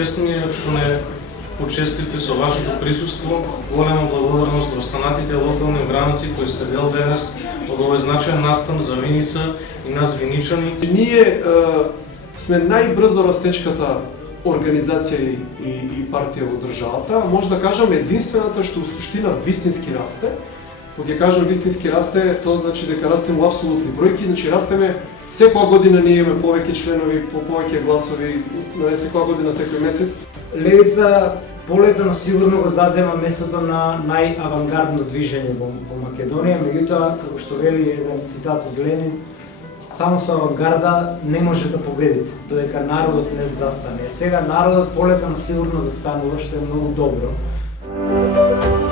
чест ми е што не почестите со вашето присуство. Голема благодарност до останатите локални граници кои сте дел денес од овој значаен настан за Виница и нас виничани. Ние сме најбрзо растечката организација и партија во државата, може да кажам единствената што у суштина вистински расте. Кога ќе кажам вистински расте, тоа значи дека растеме во апсолутни бројки, значи растеме секоја година, ние имаме повеќе членови, повеќе гласови, секоја година, секој месец. Левица полека сигурно го зазема местото на најавангардно движење во Македонија, меѓутоа, како што вели еден цитат од Ленин, само со авангарда не може да победите, додека народот не застане. Сега народот полека сигурно застанува, што е многу добро.